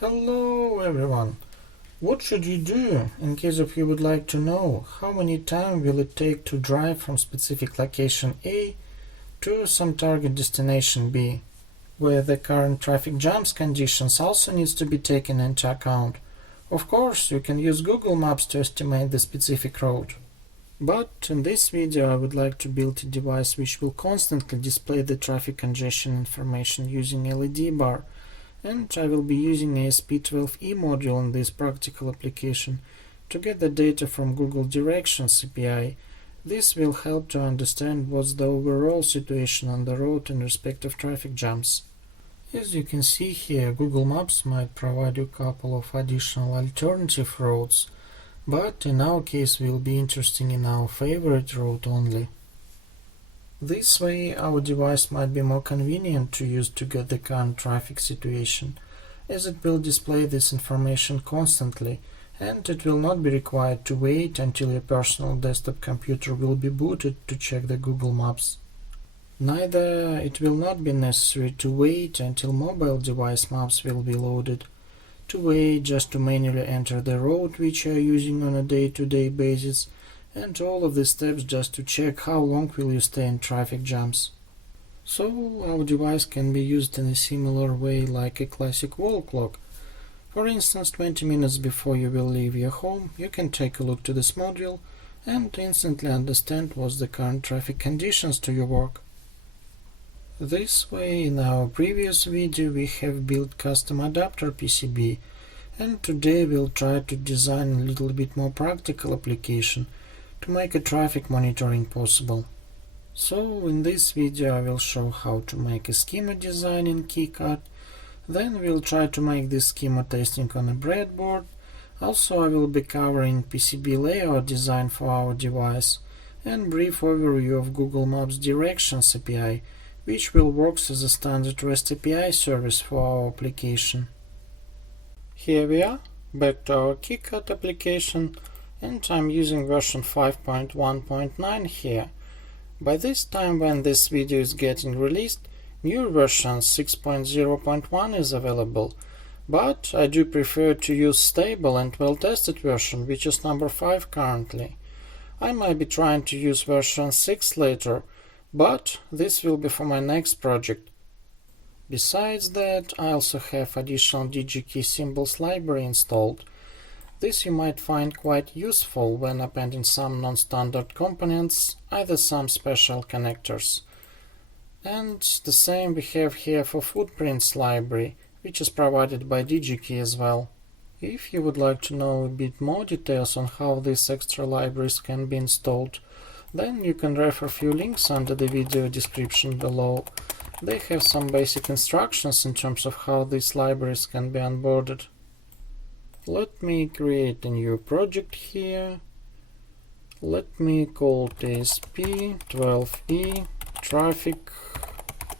Hello everyone! What should you do in case if you would like to know how many time will it take to drive from specific location A to some target destination B, where the current traffic jams conditions also needs to be taken into account. Of course, you can use Google Maps to estimate the specific route. But in this video I would like to build a device which will constantly display the traffic congestion information using LED bar, and I will be using ESP12-E module in this practical application to get the data from Google Directions API. This will help to understand what's the overall situation on the road in respect of traffic jams. As you can see here, Google Maps might provide you a couple of additional alternative routes, but in our case we'll be interested in our favorite route only. This way our device might be more convenient to use to get the current traffic situation, as it will display this information constantly, and it will not be required to wait until your personal desktop computer will be booted to check the Google Maps. Neither it will not be necessary to wait until mobile device maps will be loaded, to wait just to manually enter the road which you are using on a day-to-day basis, and all of these steps just to check how long will you stay in traffic jams. So our device can be used in a similar way like a classic wall clock. For instance, 20 minutes before you will leave your home, you can take a look to this module and instantly understand what's the current traffic conditions to your work. This way, in our previous video we have built custom adapter PCB, and today we'll try to design a little bit more practical application to make a traffic monitoring possible. So in this video I will show how to make a schema design in KiCad, then we'll try to make this schema testing on a breadboard. Also I will be covering PCB layout design for our device and brief overview of Google Maps Directions API, which will work as a standard REST API service for our application. Here we are, back to our KiCad application, and I'm using version 5.1.9 here. By this time when this video is getting released, new version 6.0.1 is available, but I do prefer to use stable and well-tested version, which is number 5 currently. I might be trying to use version 6 later, but this will be for my next project. Besides that, I also have additional DigiKey symbols library installed. This you might find quite useful when appending some non-standard components, either some special connectors. And the same we have here for footprints library, which is provided by DigiKey as well. If you would like to know a bit more details on how these extra libraries can be installed, then you can refer a few links under the video description below. They have some basic instructions in terms of how these libraries can be onboarded. Let me create a new project here. Let me call it ESP12-E Traffic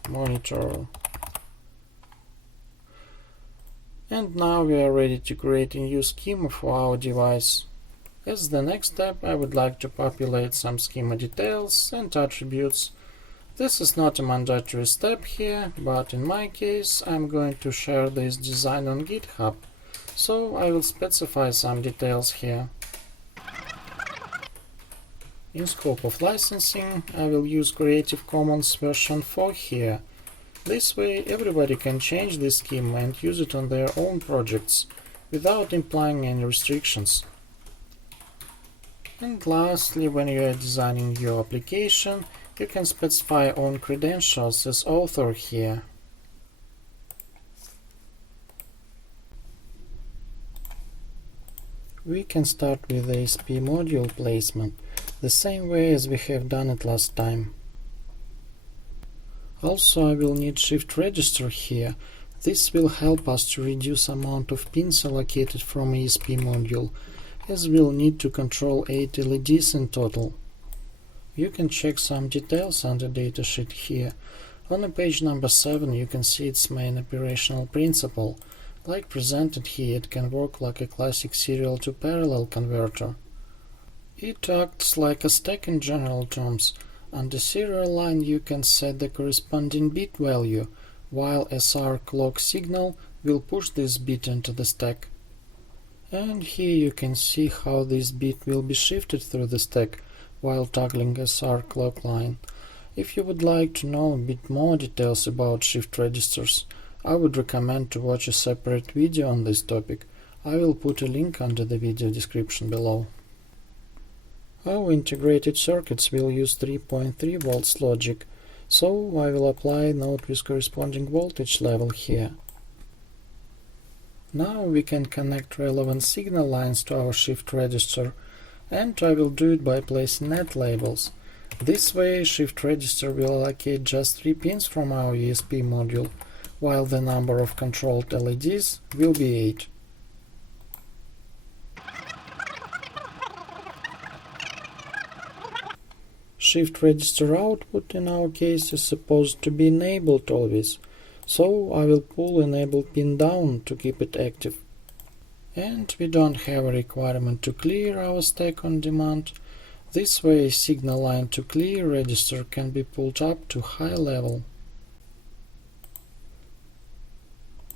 Monitor. And now we are ready to create a new schema for our device. As the next step, I would like to populate some schema details and attributes. This is not a mandatory step here, but in my case I'm going to share this design on GitHub, so I will specify some details here. In scope of licensing, I will use Creative Commons version 4 here. This way everybody can change this schema and use it on their own projects, without implying any restrictions. And lastly, when you are designing your application, you can specify your own credentials as author here. We can start with the ESP module placement, the same way as we have done it last time. Also I will need shift register here. This will help us to reduce amount of pins allocated from ESP module, as we'll need to control 8 LEDs in total. You can check some details under datasheet here. On page number 7 you can see its main operational principle. Like presented here, it can work like a classic serial to parallel converter. It acts like a stack in general terms. On the serial line you can set the corresponding bit value, while as our clock signal will push this bit into the stack. And here you can see how this bit will be shifted through the stack while toggling SR clock line. If you would like to know a bit more details about shift registers, I would recommend to watch a separate video on this topic. I will put a link under the video description below. Our integrated circuits will use 3.3 volts logic, so I will apply a node with corresponding voltage level here. Now we can connect relevant signal lines to our shift register, and I will do it by placing net labels. This way shift register will allocate just 3 pins from our ESP module, while the number of controlled LEDs will be 8. Shift register output in our case is supposed to be enabled always, so I will pull enable pin down to keep it active. And we don't have a requirement to clear our stack on demand. This way signal line to clear register can be pulled up to high level.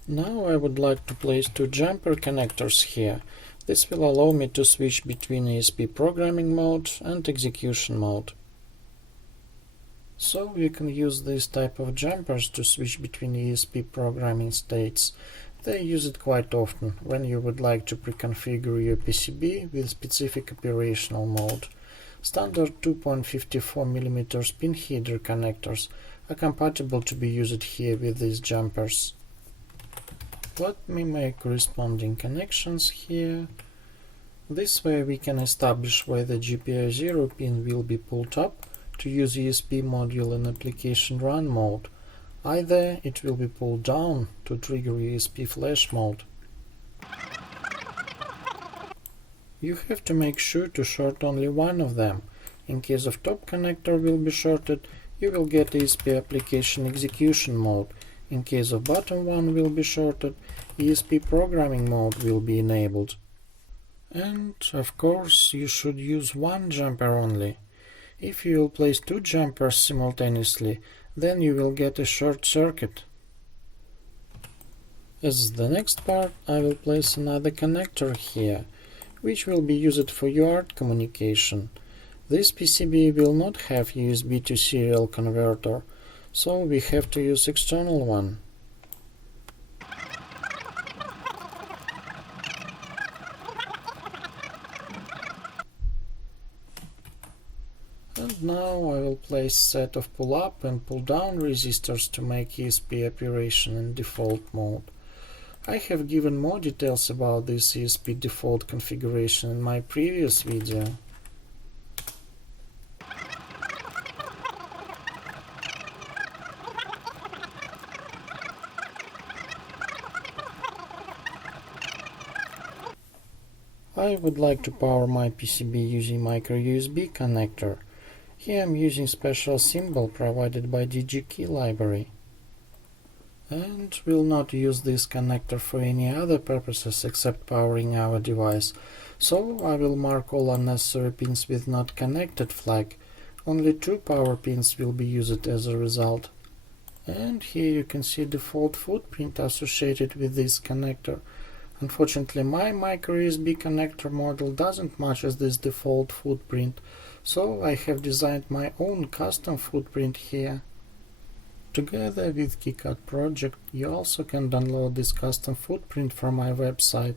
Now I would like to place 2 jumper connectors here. This will allow me to switch between ESP programming mode and execution mode. So you can use this type of jumpers to switch between ESP programming states. They use it quite often when you would like to pre-configure your PCB with specific operational mode. Standard 2.54mm pin header connectors are compatible to be used here with these jumpers. Let me make corresponding connections here. This way we can establish where the GPIO 0 pin will be pulled up to use ESP module in application run mode. Either it will be pulled down to trigger ESP flash mode. You have to make sure to short only one of them. In case of top connector will be shorted, you will get ESP application execution mode. In case of bottom one will be shorted, ESP programming mode will be enabled. And of course you should use one jumper only. If you will place 2 jumpers simultaneously, then you will get a short circuit. As the next part, I will place another connector here, which will be used for UART communication. This PCB will not have USB to serial converter, so we have to use external one. And now I will place set of pull-up and pull-down resistors to make ESP operation in default mode. I have given more details about this ESP default configuration in my previous video. I would like to power my PCB using micro USB connector. Here I'm using special symbol provided by DGKey library. And will not use this connector for any other purposes except powering our device. So I will mark all unnecessary pins with not connected flag. Only 2 power pins will be used as a result. And here you can see default footprint associated with this connector. Unfortunately, my micro USB connector model doesn't match this default footprint, so I have designed my own custom footprint here. Together with KiCad project, you also can download this custom footprint from my website.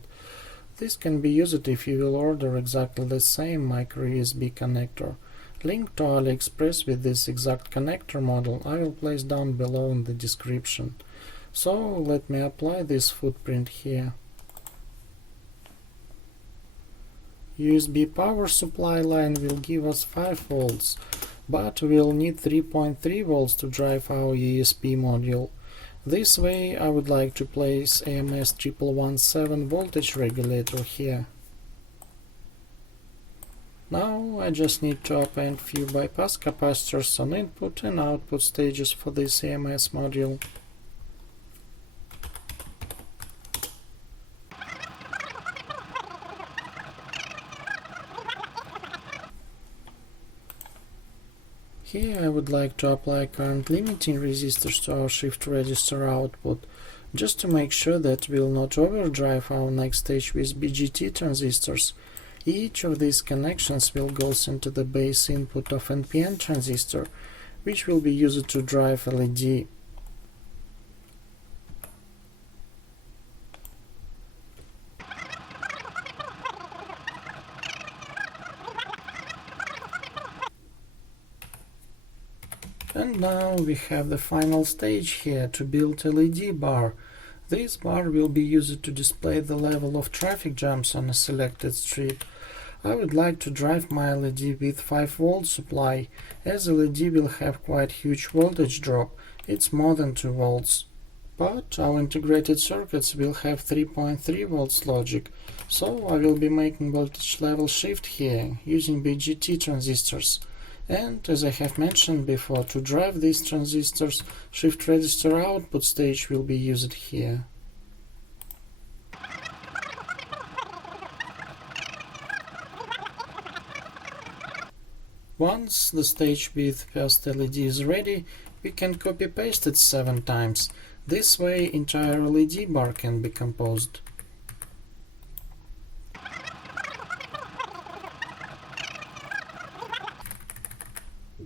This can be used if you will order exactly the same micro USB connector. Link to AliExpress with this exact connector model I will place down below in the description. So let me apply this footprint here. USB power supply line will give us 5 volts, but we'll need 3.3 volts to drive our ESP module. This way I would like to place AMS1117 voltage regulator here. Now I just need to append few bypass capacitors on input and output stages for this AMS module. Here I would like to apply current limiting resistors to our shift register output. Just to make sure that we'll not overdrive our next stage with BJT transistors, each of these connections will go into the base input of NPN transistor, which will be used to drive LED. And now we have the final stage here to build LED bar. This bar will be used to display the level of traffic jams on a selected street. I would like to drive my LED with 5V supply, as LED will have quite huge voltage drop, it's more than 2 volts. But our integrated circuits will have 3.3 volts logic, so I will be making voltage level shift here, using BJT transistors. And as I have mentioned before, to drive these transistors, shift register output stage will be used here. Once the stage with first LED is ready, we can copy-paste it 7 times. This way entire LED bar can be composed.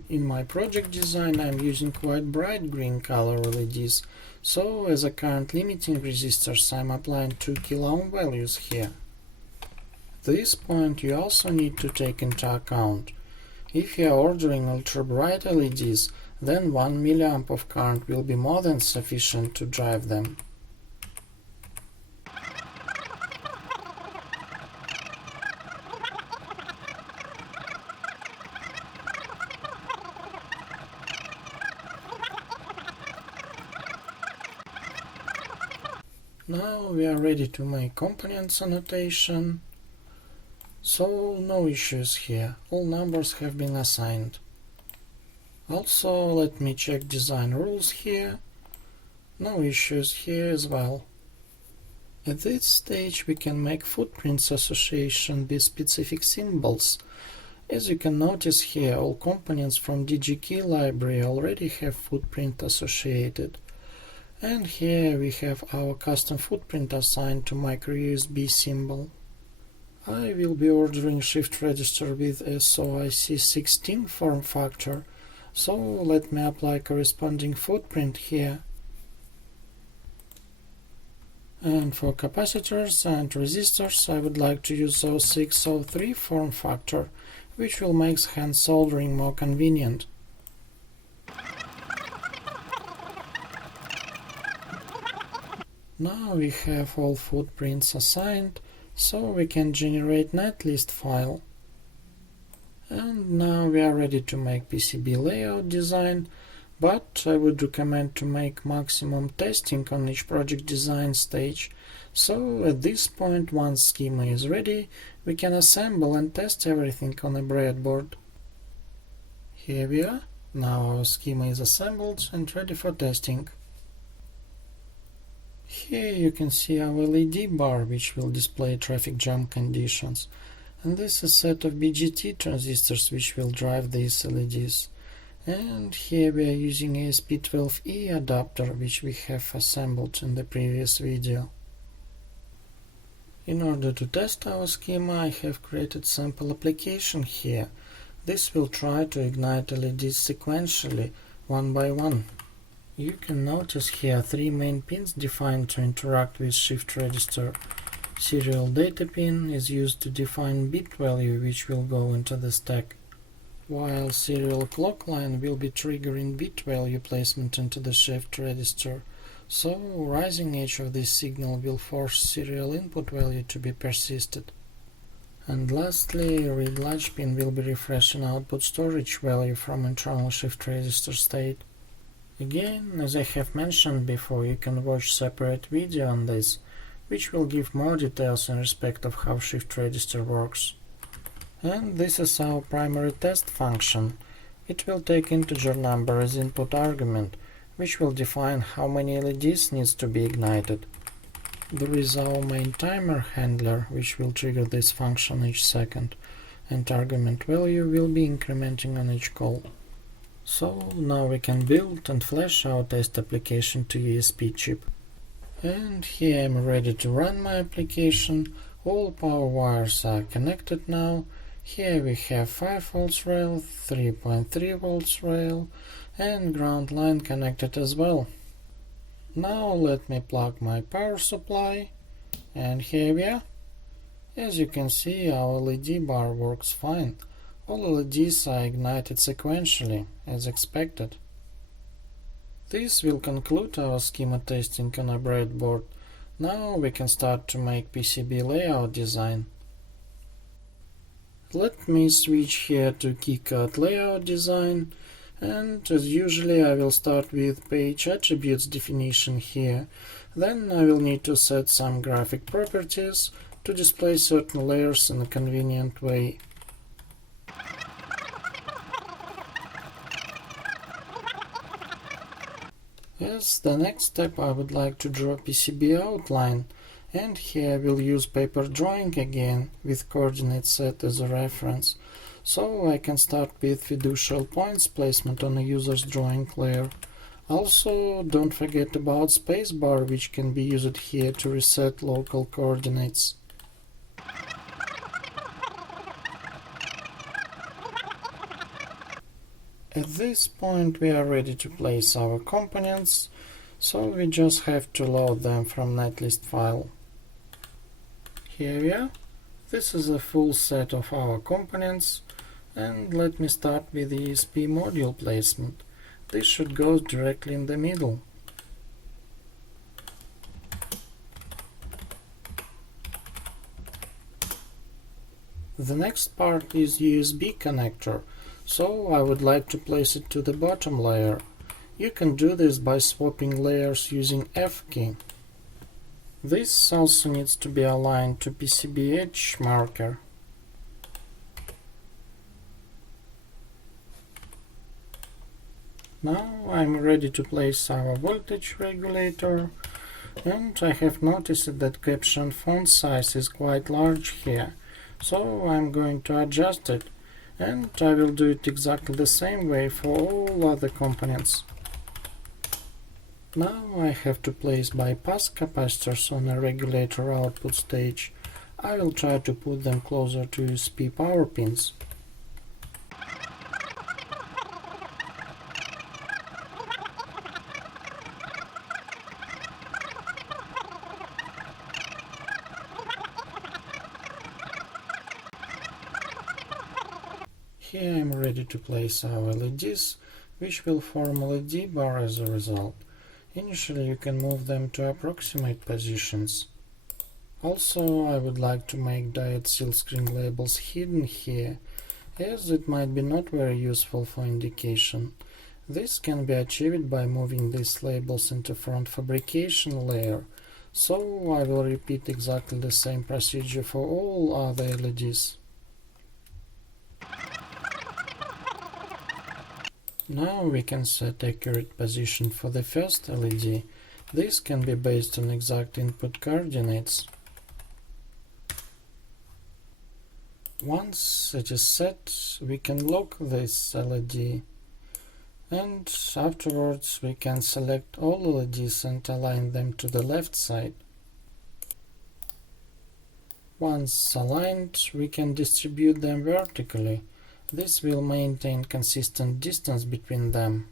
In my project design I'm using quite bright green color LEDs, so as a current limiting resistors I'm applying 2 kΩ values here. This point you also need to take into account. If you are ordering ultra bright LEDs, then 1 mA of current will be more than sufficient to drive them. Now we are ready to make components annotation. So no issues here, all numbers have been assigned. Also let me check design rules here. No issues here as well. At this stage we can make footprints association with specific symbols. As you can notice here, all components from DGKey library already have footprint associated. And here we have our custom footprint assigned to micro USB symbol. I will be ordering shift register with SOIC16 form factor, so let me apply corresponding footprint here. And for capacitors and resistors I would like to use 0603 form factor, which will make hand soldering more convenient. Now we have all footprints assigned, so we can generate netlist file. And now we are ready to make PCB layout design, but I would recommend to make maximum testing on each project design stage. So at this point, once schema is ready, we can assemble and test everything on a breadboard. Here we are. Now our schema is assembled and ready for testing. Here you can see our LED bar, which will display traffic jam conditions. And this is a set of BJT transistors which will drive these LEDs. And here we are using ESP12-E adapter, which we have assembled in the previous video. In order to test our schema, I have created sample application here. This will try to ignite LEDs sequentially, one by one. You can notice here 3 main pins defined to interact with shift register. Serial data pin is used to define bit value which will go into the stack, while serial clock line will be triggering bit value placement into the shift register. So rising edge of this signal will force serial input value to be persisted. And lastly, read latch pin will be refreshing output storage value from internal shift register state. Again, as I have mentioned before, you can watch separate video on this, which will give more details in respect of how shift register works. And this is our primary test function. It will take integer number as input argument, which will define how many LEDs needs to be ignited. There is our main timer handler, which will trigger this function each second, and argument value will be incrementing on each call. So now we can build and flash our test application to ESP chip. And here I'm ready to run my application. All power wires are connected now. Here we have 5 volts rail, 3.3 volts rail, and ground line connected as well. Now let me plug my power supply, and here we are. As you can see, our LED bar works fine. All LEDs are ignited sequentially, as expected. This will conclude our schema testing on a breadboard. Now we can start to make PCB layout design. Let me switch here to KiCad layout design, and as usually I will start with page attributes definition here. Then I will need to set some graphic properties to display certain layers in a convenient way. As the next step, I would like to draw PCB outline, and here I will use paper drawing again with coordinates set as a reference, so I can start with fiducial points placement on a user's drawing layer. Also, don't forget about spacebar, which can be used here to reset local coordinates. At this point we are ready to place our components, so we just have to load them from netlist file. Here we are. This is a full set of our components, and let me start with the ESP module placement. This should go directly in the middle. The next part is USB connector, so I would like to place it to the bottom layer. You can do this by swapping layers using F key. This also needs to be aligned to PCB edge marker. Now I'm ready to place our voltage regulator, and I have noticed that caption font size is quite large here, so I'm going to adjust it, and I will do it exactly the same way for all other components. Now I have to place bypass capacitors on a regulator output stage. I will try to put them closer to USB power pins. Here I am ready to place our LEDs, which will form a LED bar as a result. Initially you can move them to approximate positions. Also, I would like to make diode seal screen labels hidden here, as it might be not very useful for indication. This can be achieved by moving these labels into front fabrication layer, so I will repeat exactly the same procedure for all other LEDs. Now we can set accurate position for the first LED. This can be based on exact input coordinates. Once it is set, we can lock this LED, and afterwards we can select all LEDs and align them to the left side. Once aligned, we can distribute them vertically. This will maintain consistent distance between them.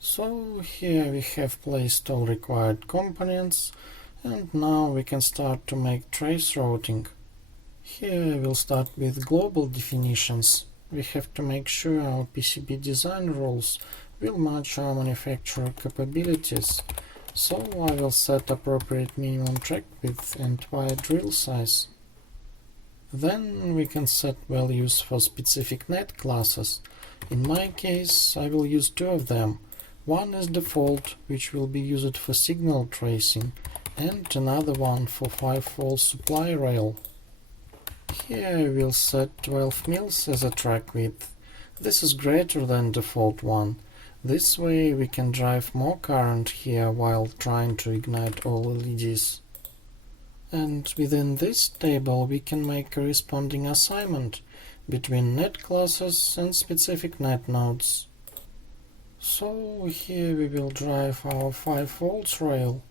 So here we have placed all required components, and now we can start to make trace routing. Here I will start with global definitions. We have to make sure our PCB design rules will match our manufacturer capabilities. So I will set appropriate minimum track width and wire drill size. Then we can set values for specific net classes. In my case, I will use two of them. One is default, which will be used for signal tracing, and another one for 5-volt supply rail. Here I will set 12 mils as a track width. This is greater than default one. This way we can drive more current here while trying to ignite all LEDs. And within this table we can make a corresponding assignment between net classes and specific net nodes. So here we will drive our 5 volts rail.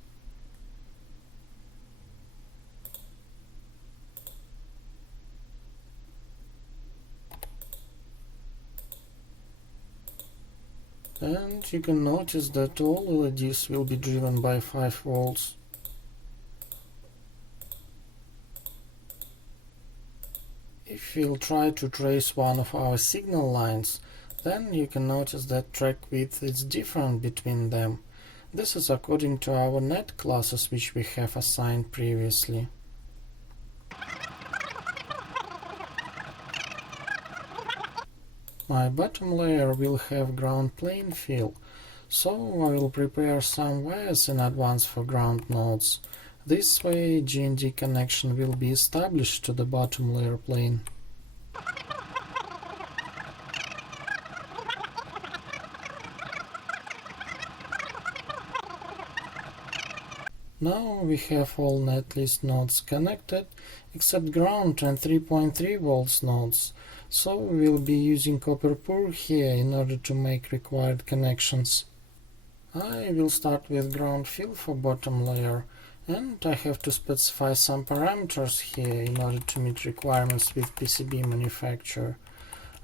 And you can notice that all LEDs will be driven by 5 volts. If we'll try to trace one of our signal lines, then you can notice that track width is different between them. This is according to our net classes which we have assigned previously. My bottom layer will have ground plane fill, so I will prepare some wires in advance for ground nodes. This way G&D connection will be established to the bottom layer plane. Now we have all netlist nodes connected except ground and 3.3 volts nodes, so we will be using copper pure here in order to make required connections. I will start with ground fill for bottom layer, and I have to specify some parameters here in order to meet requirements with PCB manufacturer.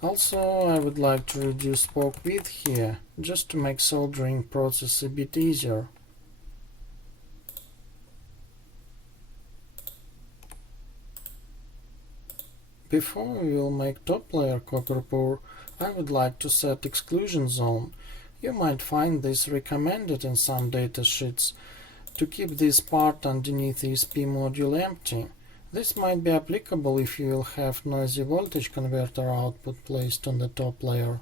Also, I would like to reduce spoke width here, just to make soldering process a bit easier. Before we will make top layer copper pure, I would like to set exclusion zone. You might find this recommended in some datasheets to keep this part underneath the ESP module empty. This might be applicable if you will have noisy voltage converter output placed on the top layer.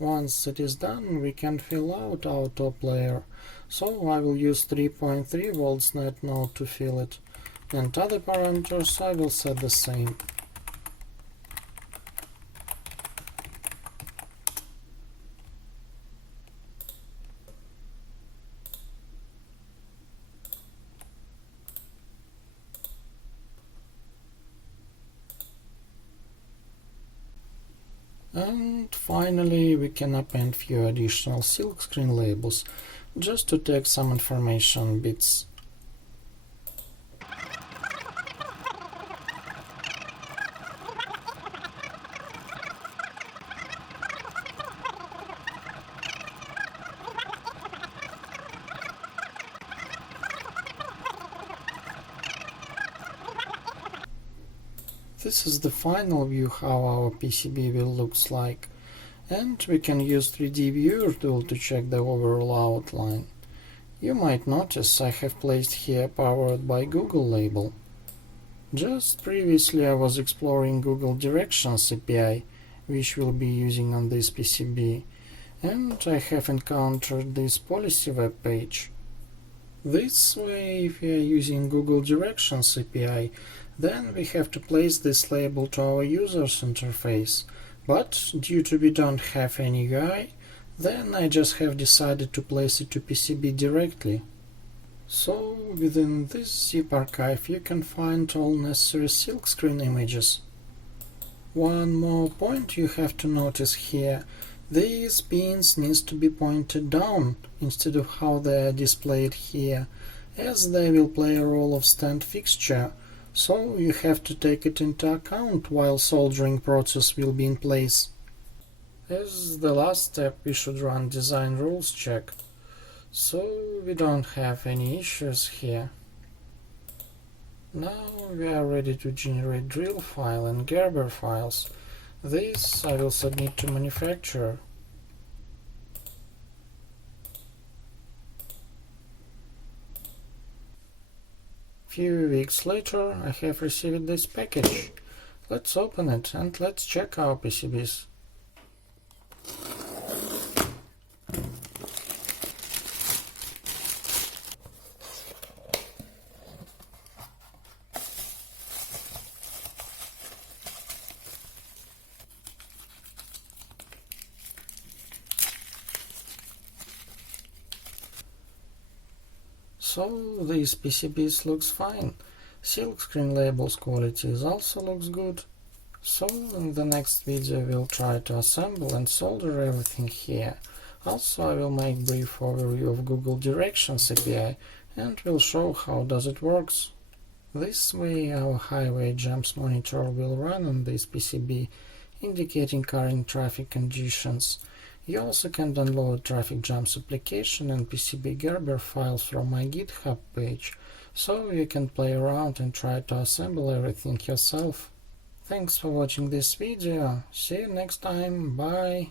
Once it is done, we can fill out our top layer, so I will use 3.3 volts net node to fill it, and other parameters I will set the same. And finally we can append few additional silkscreen labels just to tag some information bits. This is the final view how our PCB will looks like, and we can use 3D viewer tool to check the overall outline. You might notice I have placed here powered by Google label. Just previously I was exploring Google Directions API, which we'll be using on this PCB, and I have encountered this policy web page. This way, if we are using Google Directions API, then we have to place this label to our user's interface, but due to we don't have any UI, then I just have decided to place it to PCB directly. So within this zip archive you can find all necessary silkscreen images. One more point you have to notice here: these pins needs to be pointed down instead of how they are displayed here, as they will play a role of stand fixture, so you have to take it into account while soldering process will be in place. As the last step, we should run design rules check, so we don't have any issues here. Now we are ready to generate drill file and Gerber files. This I will submit to manufacturer. Few weeks later, I have received this package. Let's open it and let's check our PCBs. So these PCBs looks fine. Silk screen labels quality also looks good. So in the next video we'll try to assemble and solder everything here. Also I will make brief overview of Google Directions API and will show how does it works. This way our highway jams monitor will run on this PCB, indicating current traffic conditions. You also can download traffic jams application and PCB Gerber files from my GitHub page, so you can play around and try to assemble everything yourself. Thanks for watching this video. See you next time. Bye.